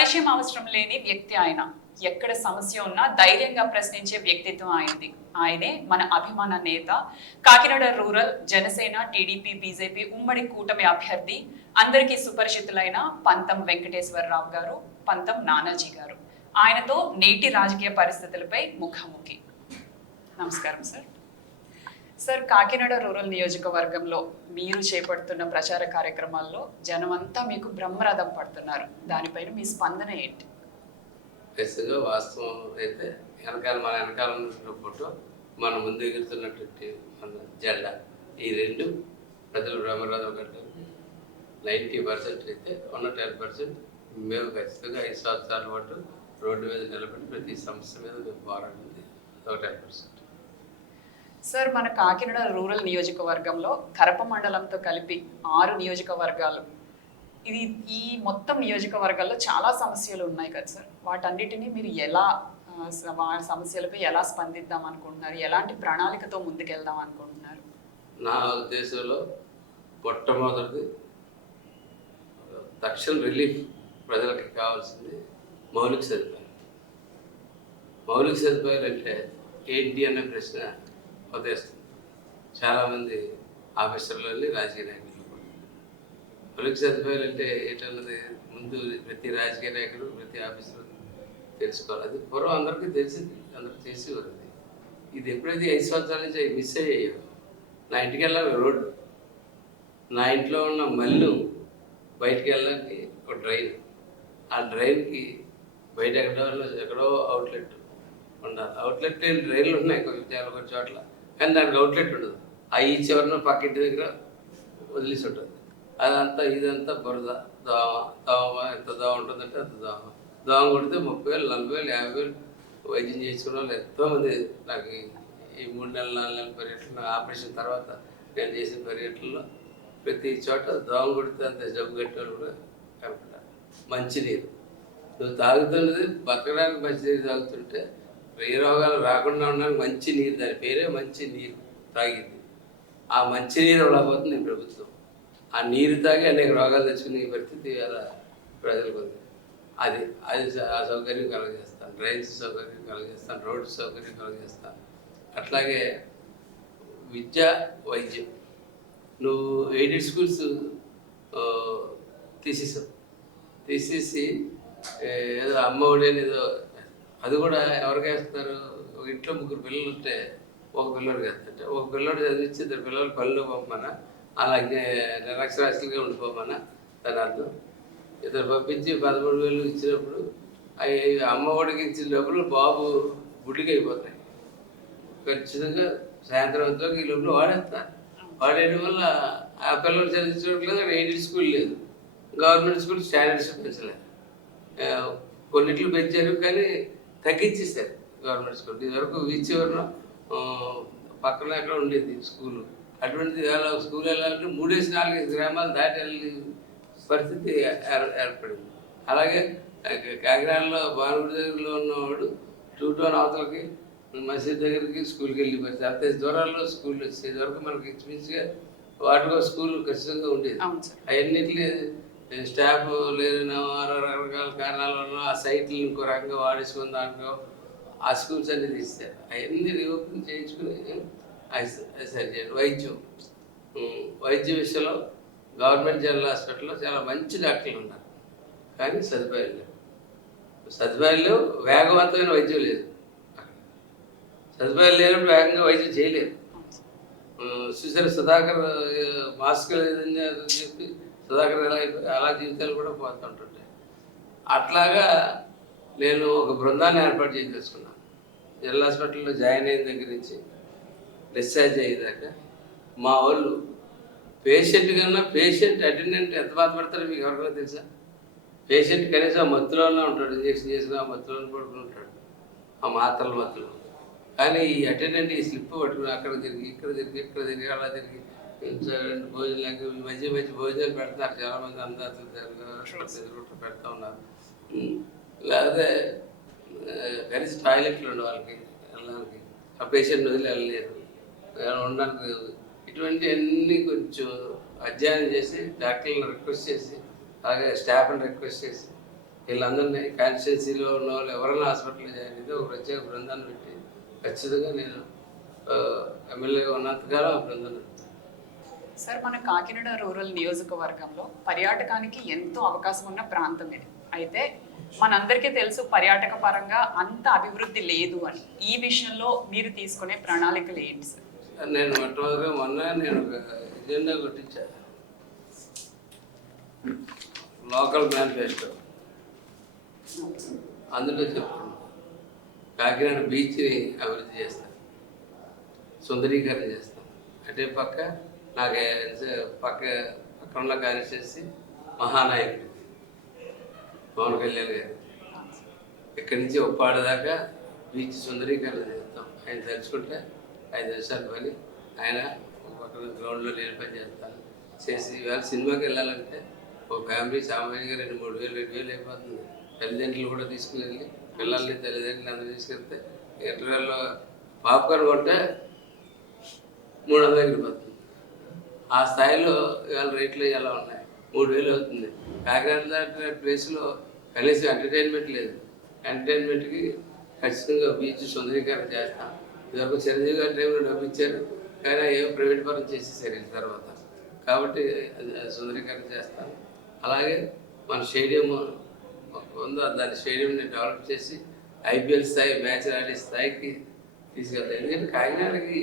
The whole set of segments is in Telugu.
పరిచయం అవసరం లేని వ్యక్తి ఆయన. ఎక్కడ సమస్య ఉన్నా ధైర్యంగా ప్రశ్నించే వ్యక్తిత్వం ఆయనది. ఆయనే మన అభిమాన నేత, Kakinada rural Janasena, TDP, BJP ఉమ్మడి కూటమి అభ్యర్థి, అందరికీ సుపరిచితులైన పంతం వెంకటేశ్వరరావు గారు, పంతం నానాజీ గారు. ఆయనతో నేటి రాజకీయ పరిస్థితులపై ముఖాముఖి. నమస్కారం సార్. సార్, కాకినాడ రూరల్ నియోజకవర్గంలో మీరు చేపడుతున్న ప్రచార కార్యక్రమాల్లో జనమంతా మీకు బ్రహ్మరథం పడుతున్నారు. దానిపైన మీ స్పందన ఏంటి? ఖచ్చితంగా వాస్తవం అయితే మన వెనకాల ఉన్న ఫోటో, మన ముందు ఎగురుతున్నటువంటి మన జెండా, ఈ రెండు ప్రజలు బ్రహ్మరథం కట్టడానికి 90% అయితే ఉన్న 10% మేము ఖచ్చితంగా 5 సంవత్సరాల పాటు రోడ్డు మీద నిలబడి ప్రతి సమస్య మీద మేము పోరాడింది ఒక 10%. సార్, మన కాకినాడ రూరల్ నియోజకవర్గంలో కరప మండలంతో కలిపి 6 నియోజకవర్గాలు. ఈ మొత్తం నియోజకవర్గాల్లో చాలా సమస్యలు ఉన్నాయి కదా సార్. వాటన్నిటినీ మీరు ఎలా సమస్యలపై ఎలా స్పందిద్దాం అనుకుంటున్నారు? ఎలాంటి ప్రణాళికతో ముందుకెళ్దాం అనుకుంటున్నారు? నా ఉద్దేశంలో మొట్టమొదటిది తక్షణ రిలీఫ్ ప్రజలకి కావాల్సింది మౌలిక సదుపాయాలు. మౌలిక సదుపాయాలు అంటే ఏంటి అనే ప్రశ్న ఉదయిస్తుంది చాలామంది ఆఫీసర్లని, రాజకీయ నాయకులు. మౌలిక సదుపాయాలు అంటే ఏంటన్నది ముందు ప్రతి రాజకీయ నాయకుడు, ప్రతి ఆఫీసర్ తెలుసుకోవాలి. అది పూర్వం అందరికీ తెలిసింది, అందరూ చేసేవారు. ఇది ఎప్పుడైతే 5 సంవత్సరాల నుంచి మిస్ అయ్యాయో, నా ఇంటికి వెళ్ళాలి రోడ్డు, నా ఇంట్లో ఉన్న మల్లు బయటికి వెళ్ళడానికి ఒక డ్రైన్, ఆ డ్రైన్కి బయట ఎక్కడో అవుట్లెట్ ఉండాలి. అవుట్లెట్ లేని డ్రైన్లు ఉన్నాయి కొన్ని చోట్ల, కానీ దానికి అవుట్లెట్ ఉండదు. ఈ చివరిన పక్కింటి దగ్గర వదిలేసి ఉంటుంది. అదంతా ఇదంతా బురద, దోమ ఎంత దోమ ఉంటుందంటే అంత దోమ కొడితే 30,000, 40,000, 50,000 వైద్యం చేసుకున్న వాళ్ళు ఎంతోమంది. నాకు ఈ 3 నెలల 4 నెలల పర్యటన ఆపరేషన్ తర్వాత నేను చేసిన పర్యటనలో ప్రతి చోట దోమ కొడితే అంత జబ్బు కట్టేవాళ్ళు కూడా కనపడ్డారు. మంచినీరు నువ్వు తాగుతున్నది బతకడానికి మంచినీరు తాగుతుంటే ఏ రోగాలు రాకుండా ఉండడానికి మంచి నీరు, దాని పేరే మంచి నీరు తాగింది. ఆ మంచి నీరు ఇవ్వలేకపోతుంది ఈ ప్రభుత్వం. ఆ నీరు తాగి అనేక రోగాలు తెచ్చుకునే పరిస్థితి అలా ప్రజలకు ఉంది. అది ఆ సౌకర్యం కలగజేస్తాను, డ్రైన్స్ సౌకర్యం కలగజేస్తాను, రోడ్డు సౌకర్యం కలగజేస్తాను. అట్లాగే విద్య, వైద్యం. నువ్వు ఎయిడెడ్ స్కూల్స్ తీసేసి ఏదో అమ్మఒడి అనేదో, అది కూడా ఎవరికి వేస్తారు? ఒక ఇంట్లో 3 పిల్లలు ఉంటే ఒక పిల్లడికి వేస్తుంటే, ఒక పిల్లడు చదివించి 2 పిల్లలు పనులు పంపమన్నా, అలాగే నిరక్షరాస్యులుగా ఉండిపోమన్నా దాని అర్థం. ఇద్దరు పంపించి 13,000 ఇచ్చినప్పుడు అవి అమ్మఒడికి ఇచ్చిన లోపల బాబు గుడ్డికి అయిపోతాయి. ఖచ్చితంగా సాయంత్రం వద్ద ఈ లోపల వాడేస్తారు. వాడేయడం వల్ల ఆ పిల్లలు చదివించట్లేదు. అక్కడ ఎయిడెడ్ స్కూల్ లేదు, గవర్నమెంట్ స్కూల్ స్టాండర్డ్స్ పెంచలేదు. కొన్నిట్లు పెంచారు కానీ తగ్గించేస్తారు గవర్నమెంట్ స్కూల్. ఇదివరకు విచ్చివరం పక్కన ఎక్కడ ఉండేది స్కూలు. అటువంటిది స్కూల్ వెళ్ళాలంటే 3-4 గ్రామాలు దాటి వెళ్ళే పరిస్థితి ఏర్పడింది. అలాగే కాకినాడలో బాలగుడి దగ్గరలో ఉన్నవాడు 2 టౌన్ అవతలకి మసీద్ దగ్గరికి స్కూల్కి వెళ్ళి పరిస్థితి. అంతే దూరాల్లో స్కూల్ వచ్చేది వరకు మనకి ఇంచుమించుగా వాటిలో స్కూల్ ఖచ్చితంగా ఉండేది. అవన్నిటి స్టాఫ్ లేదనో రకరకాల కారణాల వల్ల ఆ సైట్లు ఇంకో రకంగా వాడేసుకుని దాంట్లో ఆ స్కూల్స్ అన్నీ తీస్తారు. అవన్నీ రీఓపెన్ చేయించుకుని సరి చేయండి. వైద్యం విషయంలో గవర్నమెంట్ జనరల్ హాస్పిటల్లో చాలా మంచి డాక్టర్లు ఉన్నారు, కానీ సదుపాయాలు లేవు. వేగవంతమైన వైద్యం లేదు. సదుపాయాలు లేనప్పుడు వేగంగా వైద్యం చేయలేదు. చూసారు సుధాకర్ మాస్క్ లేదని చెప్పి సుధాకర్ ఎలా అయిపోయి అలా జీవితాలు కూడా పోతుంటుంటాయి. అట్లాగా నేను ఒక బృందాన్ని ఏర్పాటు చేసి తెలుసుకున్నాను. జనరల్ హాస్పిటల్లో జాయిన్ అయిన దగ్గర నుంచి డిశ్చార్జ్ అయ్యేదాకా మా వాళ్ళు పేషెంట్ కన్నా పేషెంట్ అటెండెంట్ ఎంత బాధపడతారో మీకు ఎవరికైనా తెలుసా? పేషెంట్ కనీసం మత్తులోనే ఉంటాడు, ఇంజక్షన్ చేసిన ఆ మత్తులోనే పడుకుని ఉంటాడు, ఆ మాత్రల మత్తులో. కానీ ఈ అటెండెంట్ ఈ స్లిప్ పట్టుకుని అక్కడ తిరిగి ఇక్కడ తిరిగి అలా తిరిగి భోజనాలకు మధ్య భోజనాలు పెడతారు. చాలామంది అందాజులు పెడతా ఉన్నారు. లేకపోతే కనీసం టాయిలెట్లు ఉండే వాళ్ళకి వెళ్ళడానికి, ఆ పేషెంట్ వదిలి వెళ్ళలేరు, ఉండడానికి. ఇటువంటి అన్నీ కొంచెం అధ్యయనం చేసి డాక్టర్లను రిక్వెస్ట్ చేసి, అలాగే స్టాఫ్ని రిక్వెస్ట్ చేసి వీళ్ళందరినీ కాన్స్టిట్యున్సీలో ఉన్న వాళ్ళు ఎవరైనా హాస్పిటల్లో జాయిన్ అయితే ఒక ప్రత్యేక బృందాన్ని పెట్టి ఖచ్చితంగా నేను ఎమ్మెల్యేగా ఉన్నంతకాలం ఆ బృందాన్ని. సార్, మన కాకినాడ రూరల్ నియోజకవర్గంలో పర్యాటకానికి ఎంతో అవకాశం ఉన్న ప్రాంతం ఇది. అయితే మనందరికీ తెలుసు పర్యాటక పరంగా అంత అభివృద్ధి లేదు అని. ఈ విషయంలో మీరు తీసుకునే ప్రణాళికలు ఏంటి సార్? నేను మొన్న నేను ఒక ఎజెండా కొట్టించా, లోకల్ మేనిఫెస్టో. అందులో చెప్తున్నాను కాకినాడ బీచ్ని అభివృద్ధి చేస్తాను, సుందరీకరణ చేస్తాను. అంటే పక్క నాకు పక్కన కానిచేసి మహానాయకుడు పవన్ కళ్యాణ్ గారు ఇక్కడి నుంచి ఉప్పాడ దాకా బీచ్ సుందరీకరణ చేస్తాం. ఆయన తలుచుకుంటే 5 నిమిషాలు పని, ఆయన పక్కన గ్రౌండ్లో నేను పని చేస్తాను చేసి. ఇవాళ సినిమాకి వెళ్ళాలంటే ఒక ఫ్యామిలీ సామాన్యంగా 2,000 అయిపోతుంది. తల్లిదండ్రులు కూడా తీసుకుని వెళ్ళి పిల్లల్ని తల్లిదండ్రులు అందరూ తీసుకెళ్తే ఇంటర్వెల్లో పాప్కార్న్ కొంటే 300 వెళ్ళిపోతుంది. ఆ స్థాయిలో ఇవాళ రేట్లు ఎలా ఉన్నాయి, 3,000 అవుతుంది. కాకినాడ లాంటి ప్లేస్లో కనీసం ఎంటర్టైన్మెంట్ లేదు. ఎంటర్టైన్మెంట్కి ఖచ్చితంగా బీచ్ సుందరీకరణ చేస్తాం. ఇదివరకు చిరంజీవి గారి టైంలో డబ్బు ఇచ్చారు, కానీ ఏం ప్రైవేట్ పరం చేసేసారు తర్వాత. కాబట్టి సుందరీకరణ చేస్తాను. అలాగే మన స్టేడియం ఉందో దాని స్టేడియంని డెవలప్ చేసి ఐపీఎల్ స్థాయి మ్యాచ్ ఆడే స్థాయికి తీసుకెళ్తాను. ఎందుకంటే కాకినాడకి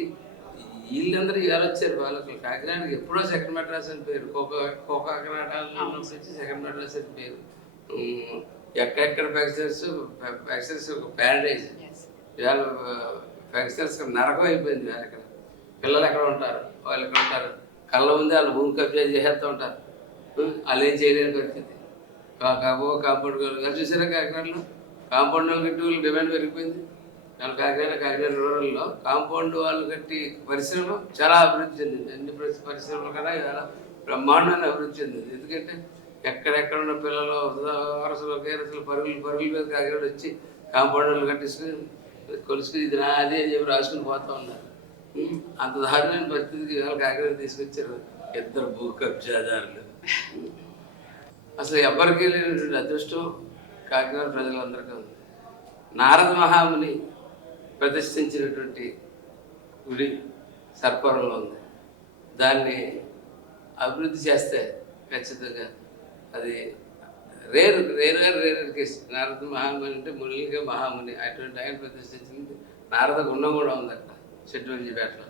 వీళ్ళందరూ ఇవాళ వచ్చారు. వాళ్ళకి కాకినాడకి ఎప్పుడో సెకండ్ మెడ్రాస్ అని పేరు, కాకినాడ వచ్చి సెకండ్ మెడ్రాస్ అని పేరు. ఎక్కడెక్కడ ఫ్యాక్టరీస్ ఒక ప్యారడైజ్. ఇవాళ ఫ్యాక్టరీస్ నరకం అయిపోయింది. ఇక్కడ పిల్లలు ఎక్కడ ఉంటారు, వాళ్ళు ఎక్కడ ఉంటారు, కళ్ళ ముందే వాళ్ళు భూమి కబ్జా చేసేస్తూ ఉంటారు. వాళ్ళు ఏం చేయలేని పరిస్థితి. కాంపౌండ్ గారు చూసారా కాకినాడలో కాంపౌండ్ వాళ్ళు కట్టి వాళ్ళు డిమాండ్ పెరిగిపోయింది. వాళ్ళు కాకినాడ రూరల్లో కాంపౌండ్ వాళ్ళు కట్టి పరిశ్రమ చాలా అభివృద్ధి చెందింది. అన్ని పరిశ్రమలు కన్నా ఇవాళ బ్రహ్మాండమైన అభివృద్ధి చెందింది. ఎందుకంటే ఎక్కడెక్కడ ఉన్న పిల్లలు వరసలు పరుగుల మీద కాకినాడ వచ్చి కాంపౌండ్ వాళ్ళు కట్టించుకుని కొలుసుకుని ఇది నాది అని చెప్పి రాసుకుని పోతూ ఉన్నారు. అంత దారుణమైన పరిస్థితికి ఇవాళ కాకినాడ తీసుకొచ్చారు 2 భూ కబ్జాదారులు. అసలు ఎవరికి లేనటువంటి అదృష్టం కాకినాడ ప్రజలందరికీ ఉంది. నారద మహాముని ప్రతిష్ఠించినటువంటి గుడి సర్పవరంలో ఉంది. దాన్ని అభివృద్ధి చేస్తే ఖచ్చితంగా అది రేరు కేసు. నారద మహాముని అంటే మునిగా మహాముని, అటువంటి ఆయన ప్రతిష్ఠించింది. నారద గుండం కూడా ఉంది అక్కడ చెట్టుపేటలో.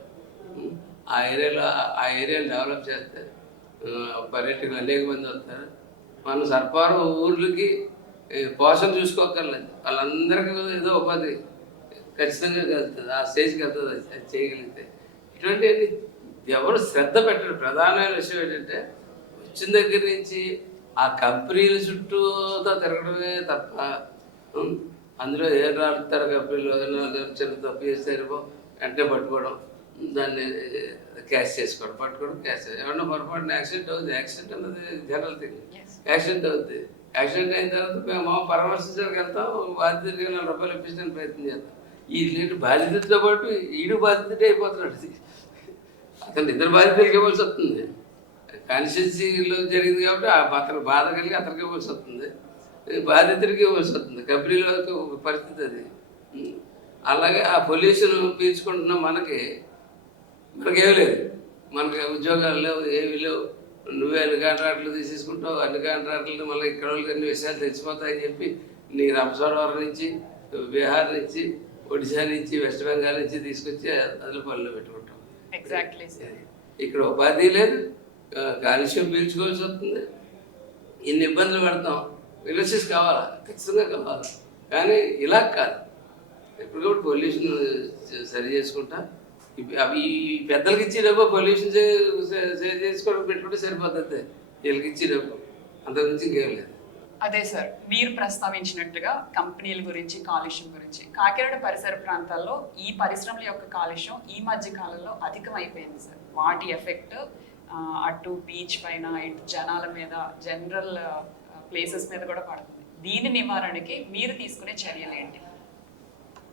ఆ ఏరియాని డెవలప్ చేస్తే పర్యాటకులు అనేక మంది వస్తారు. మన సర్పవరం ఊర్లకి పోషణ చూసుకోక్కర్లేదు, వాళ్ళందరికీ ఏదో ఉపాధి ఖచ్చితంగా కలుగుతుంది. ఆ స్టేజ్కి వెళ్తుంది అది చేయగలిగితే. ఇటువంటి ఎవరు శ్రద్ధ పెట్టరు. ప్రధానమైన విషయం ఏంటంటే వచ్చిన దగ్గర నుంచి ఆ కంపెనీల చుట్టూతో తిరగడమే తప్ప అందులో ఏం రాలుతారు కంపెనీలు చిన్న తప్పు చేస్తారేమో వెంటనే పట్టుకోవడం, దాన్ని క్యాష్ చేసుకోవడం, క్యాష్ ఏమన్నా పొరపాటున యాక్సిడెంట్ అవుతుంది. యాక్సిడెంట్ అన్నది జనరల్ థింగ్. యాక్సిడెంట్ అవుతుంది. యాక్సిడెంట్ అయిన తర్వాత మేము పరామర్శించడానికి వెళ్తాం, బాధితుడికి 4 రూపాయలు ఇప్పించడానికి ప్రయత్నం చేస్తాం. ఈ బాధితుడితో పాటు ఈడు బాధితుడే అయిపోతున్నాడు. అతను 2 బాధితులకి ఇవ్వాల్సి వస్తుంది. కాన్స్టిట్యున్సీలో జరిగింది కాబట్టి అతను బాధ కలిగి అతనికి ఇవ్వాల్సి వస్తుంది, బాధితుడికి ఇవ్వాల్సి వస్తుంది. కంపెనీలో ఒక పరిస్థితి అది. అలాగే ఆ పొల్యూషన్ పీల్చుకుంటున్న మనకేమీ లేదు, మనకి ఉద్యోగాలు లేవు, ఏమీ లేవు. నువ్వే అన్ని కాంట్రాక్టులు తీసేసుకుంటావు, అన్ని కాంట్రాక్టులు మళ్ళీ ఇక్కడ వాళ్ళకి అన్ని విషయాలు తెలిసిపోతాయని చెప్పి నీ రంపచోడవరం నుంచి, బీహార్ నుంచి, ఒడిశా నుంచి, వెస్ట్ బెంగాల్ నుంచి తీసుకొచ్చి అదిలో పనులు పెట్టుకుంటాం. ఎగ్జాక్ట్లీ. ఇక్కడ ఉపాధి లేదు, కాలుష్యం పీల్చుకోవాల్సి వస్తుంది, ఇన్ని ఇబ్బందులు పడతాం. ఇండస్ట్రీస్ కావాలా, ఖచ్చితంగా కావాలి. కానీ ఇలా కాదు. ఇప్పుడు కూడా పొల్యూషన్ సరి చేసుకుంటా అవి పెద్దలకి ఇచ్చే డబ్బు పొల్యూషన్ సరి చేసుకోవడం పెట్టుకుంటే సరిపోతుంది. వీళ్ళకి ఇచ్చే డబ్బు అంతకుమించి ఇంకేం లేదు. అదే సార్, మీరు ప్రస్తావించినట్టుగా కంపెనీల గురించి, కాలుష్యం గురించి, కాకినాడ పరిసర ప్రాంతాల్లో ఈ పరిశ్రమల యొక్క కాలుష్యం ఈ మధ్య కాలంలో అధికమైపోయింది సార్. వాటి ఎఫెక్ట్ అటు బీచ్ పైన, ఇటు జనాల మీద, జనరల్ ప్లేసెస్ మీద కూడా పడుతుంది. దీని నివారణకి మీరు తీసుకునే చర్యలు ఏంటి?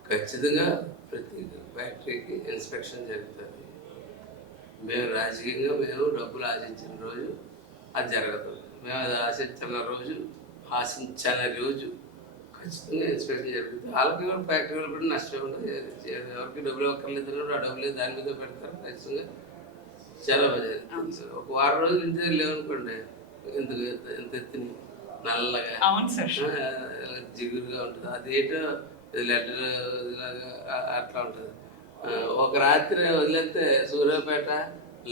ఖచ్చితంగా ప్రతి ఫ్యాక్టరీకి ఇన్స్పెక్షన్ జరుగుతుంది. మేము రాజకీయంగా డబ్బులు ఆశించిన రోజు అది జరగదు. మేము అది ఆశించిన రోజు ఆశించాలనే రోజు ఖచ్చితంగా ఇన్స్పెక్షన్ జరుగుతుంది. వాళ్ళకి కూడా ఫ్యాక్టరీ వాళ్ళు కూడా నష్టం ఉండదు. ఎవరికి డబ్బులు అక్కర్లేదు కూడా ఆ డబ్బులు దాని మీద పెడతారు. ఖచ్చితంగా చాలా బాగా ఒక వారం రోజులు ఇంటి లేవనుకోండి, ఎందుకు ఎంత ఎత్తుని నల్లగా అవును సార్, జిగురుగా ఉంటుంది. అదేటో లెటర్ ఇలాగా అట్లా ఉంటుంది. ఒక రాత్రి వదిలేస్తే సూర్యాపేట,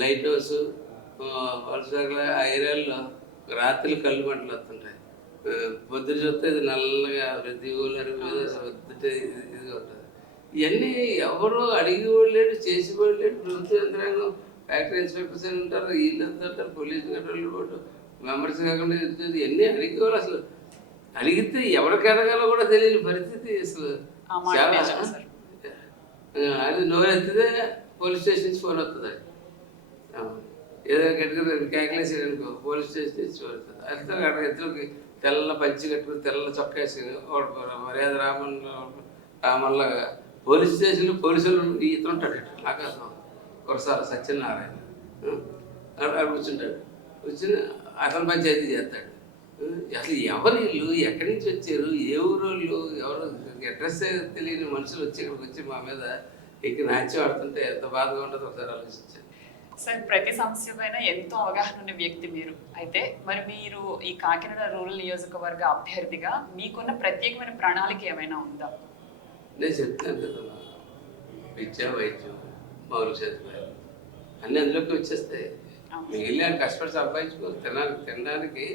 లైట్ హౌస్, వలసగల ఆ ఏరియాల్లో రాత్రులు కళ్ళు మంటలు వస్తుంటాయి. పొద్దున చూస్తే ఇది నల్లగా ప్రతి ఊళ్ళ మీద వద్దుటే ఇది ఉంటుంది. ఇవన్నీ ఎవరు అడిగి లేడు, చేసి లేడు. ప్రభుత్వ యంత్రాంగం, ఫ్యాక్టరీ ఇన్స్పెక్టర్స్ అని ఉంటారు, వీళ్ళంతా ఉంటారు, పోలీసు కంట్రోల్ మెంబర్స్ కాకుండా ఇవన్నీ అడిగేవాళ్ళు. అసలు అడిగితే ఎవరికి అడగాలో కూడా తెలియని పరిస్థితి. అసలు చాలా అది నోరు ఎత్తితే పోలీస్ స్టేషన్ నుంచి ఫోన్ వస్తుంది. ఏదో గట్టిగా క్యాకులేసాడు అనుకో, పోలీస్ స్టేషన్ నుంచి ఫోన్ వస్తుంది. అయితే అక్కడ ఎత్తులకి తెల్ల పంచి కట్టుకుని తెల్ల చొక్కా వేసుకుని మర్యాద రామల్లా పోలీస్ స్టేషన్లో పోలీసులు ఇతరుంటాడు. నాకు అర్థం కురసాల సత్యనారాయణ అక్కడ కూర్చుంటాడు. కూర్చుని అతను పంచాయతీ చేస్తాడు. అసలు ఎవరు వీళ్ళు, ఎక్కడి నుంచి వచ్చారు, ఏ ఊరోళ్ళు, ఎవరు అడ్రస్ తెలియని మనుషులు వచ్చి ఇక్కడికి వచ్చి మా మీద ఎక్కి నాచి ఆడుతుంటే ఎంత బాధగా ఉంటుందో ఒకసారి ఆలోచించాను. సార్, ప్రతి సమస్య పైన ఎంతో అవగాహన ఉన్న వ్యక్తి మీరు. అయితే మరి మీరు ఈ కాకినాడ రూరల్ నియోజకవర్గ అభ్యర్థిగా మీకున్న ప్రత్యేకమైన ప్రణాళిక ఏమైనా ఉందా? నేను చెప్తాను కదా, విద్య, వైద్యం, మౌలిక సదుపాయాలు అన్నీ అందులోకి వచ్చేస్తాయి. మిగిలిన కష్టపడి సంపాదించుకోవాలి. తినడానికి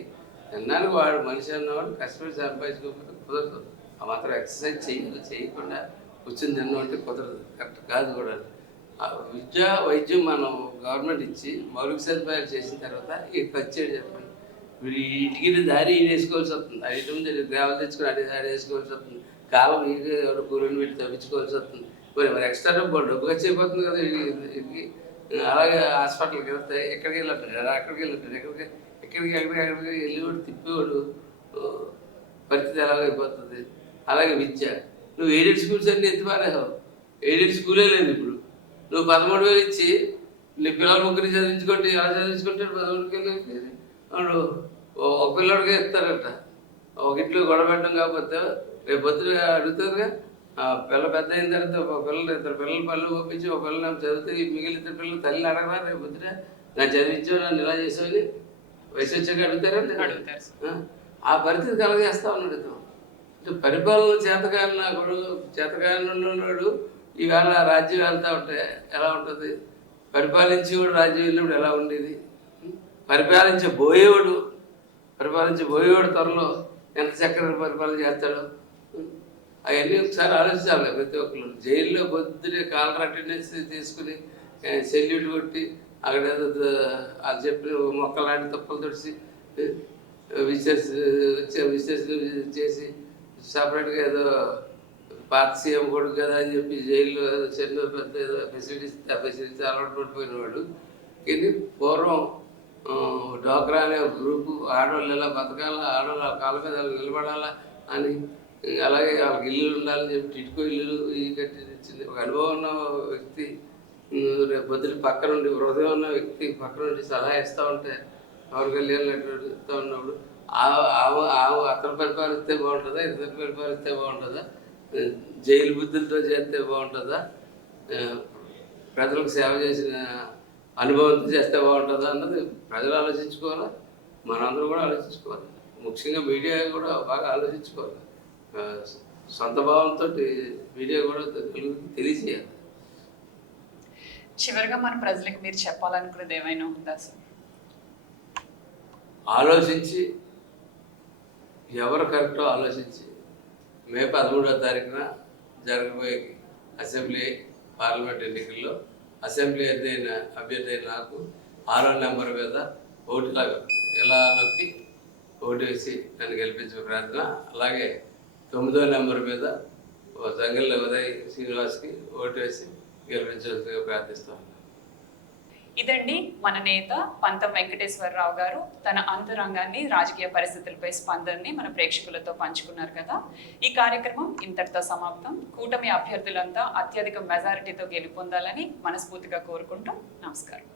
వాడు మనిషి అన్నవాడు కష్టపడి సంపాదించుకోకపోతే కుదరదు. ఆ మాత్రం ఎక్సర్సైజ్ చేయకుండా కూర్చొని తినడం అంటే కుదరదు, కరెక్ట్ కాదు కూడా. విద్య, వైద్యం మనం గవర్నమెంట్ ఇచ్చి మౌలిక సదుపాయాలు చేసిన తర్వాత ఈ ఖర్చు చెప్పండి. వీడు ఇంటికి దారి వేసుకోవాల్సి వస్తుంది. ఐదు ముందు గ్రావెల్ తెచ్చుకొని దారి వేసుకోవాల్సి వస్తుంది. కాలం ఎవరు కూరని వీటి తవ్వించుకోవాల్సి వస్తుంది. మరి ఎక్స్ట్రా డబ్బు ఖర్చు అయిపోతుంది కదా వీటికి. అలాగే హాస్పిటల్కి వెళ్తే ఎక్కడికి వెళ్ళట్లేదు, అక్కడికి వెళ్ళట్లేదు, ఎక్కడికి వెళ్ళేవాడు తిప్పేవాడు పరిస్థితి ఎలాగైపోతుంది. అలాగే విద్య, నువ్వు ఎయిడెడ్ స్కూల్స్ అన్నీ ఎత్తిపారేసావు. ఎయిడెడ్ స్కూలే లేదు ఇప్పుడు. నువ్వు 13,000 ఇచ్చి నీ పిల్లలు ముగ్గురిని చదివించుకుంటే ఎలా చదివించుకుంటాడు? 13,000 వాడు ఒక పిల్లడికే ఇస్తారట. ఒక ఇంట్లో గొడవ పెట్టడం కాకపోతే రేపు పొద్దున అడుగుతారుగా. పిల్ల పెద్ద అయిన తర్వాత ఒక పిల్లలు 2 పిల్లలు పళ్ళు పంపించి ఒక పిల్లలు చదివితే మిగిలిన 2 పిల్లలు తల్లిని అడగరా రేపు పొద్దున నన్ను చదివించావు, నన్ను ఇలా చేసావని వయసు వచ్చాక అడుగుతారా? ఆ పరిస్థితి కలగజేస్తా ఉన్నాడు. పరిపాలన చేతకానున్నాడు. ఈవేళ రాజ్యం వెళ్తా ఉంటే ఎలా ఉంటుంది? పరిపాలించి కూడా రాజ్యం వెళ్ళినప్పుడు ఎలా ఉండేది? పరిపాలించబోయేవాడు త్వరలో ఎంత చక్కగా పరిపాలన చేస్తాడో అవన్నీ ఒకసారి ఆలోచించాలి ప్రతి ఒక్కరు. జైల్లో పొద్దునే కాలర్ అటెండెన్స్ తీసుకుని సెల్యూట్ కొట్టి అక్కడ వాళ్ళు చెప్పిన మొక్కలు లాంటి తప్పులు తుడిచి విశ్లేషణ చేసి సపరేట్గా ఏదో పాత సీఎం కొడుకు కదా అని చెప్పి జైల్లో చిన్న పెద్ద ఏదో ఫెసిలిటీస్ అలవాటు పడిపోయినవాడు. కానీ పూర్వం డోక్రా అనే గ్రూపు ఆడవాళ్ళు ఎలా బతకాలా, ఆడవాళ్ళు కాళ్ళ మీద నిలబడాలా అని, అలాగే వాళ్ళకి ఇల్లు ఉండాలని చెప్పి టిట్కో ఇల్లు కట్టించింది. ఒక అనుభవం ఉన్న వ్యక్తి రేపు పొద్దున పక్క నుండి, హృదయం ఉన్న వ్యక్తి పక్క నుండి సలహా ఇస్తూ ఉంటే పవన్ కళ్యాణ్ ఇస్తూ ఉన్నప్పుడు అతను పరిపాలిస్తే బాగుంటుందా, ఇతను పరిపాలిస్తే బాగుంటుందా, జైలు బుద్ధులతో చేస్తే బాగుంటుందా, ప్రజలకు సేవ చేసిన అనుభవంతో చేస్తే బాగుంటుందా అన్నది ప్రజలు ఆలోచించుకోవాలి, మనందరూ కూడా ఆలోచించుకోవాలి. ముఖ్యంగా మీడియా కూడా బాగా ఆలోచించుకోవాలి. సొంత భావంతో మీడియా కూడా తెలియజేయాలి. చివరిగా మన ప్రజలకు మీరు చెప్పాలనుకునేది ఏమైనా ఉందా సార్? ఆలోచించి ఎవరు కరెక్టో ఆలోచించి మే 13వ తారీఖున జరగబోయే అసెంబ్లీ పార్లమెంట్ ఎన్నికల్లో అసెంబ్లీ అభ్యర్థి అయిన నాకు 6వ నెంబర్ మీద ఓటులాగా ఎలా నొక్కి ఓటు వేసి నన్ను గెలిపించే ప్రార్థన. అలాగే 9వ నెంబర్ మీద జంగల్ ఉదయ్ శ్రీనివాస్కి ఓటు వేసి గెలిపించాల్సిందిగా ప్రార్థిస్తాను. ఇదండి మన నేత పంతం వెంకటేశ్వరరావు గారు తన అంతరంగాన్ని, రాజకీయ పరిస్థితులపై స్పందనని మన ప్రేక్షకులతో పంచుకున్నారు కదా. ఈ కార్యక్రమం ఇంతటితో సమాప్తం. కూటమి అభ్యర్థులంతా అత్యధిక మెజారిటీతో గెలుపొందాలని మనస్ఫూర్తిగా కోరుకుంటూ నమస్కారం.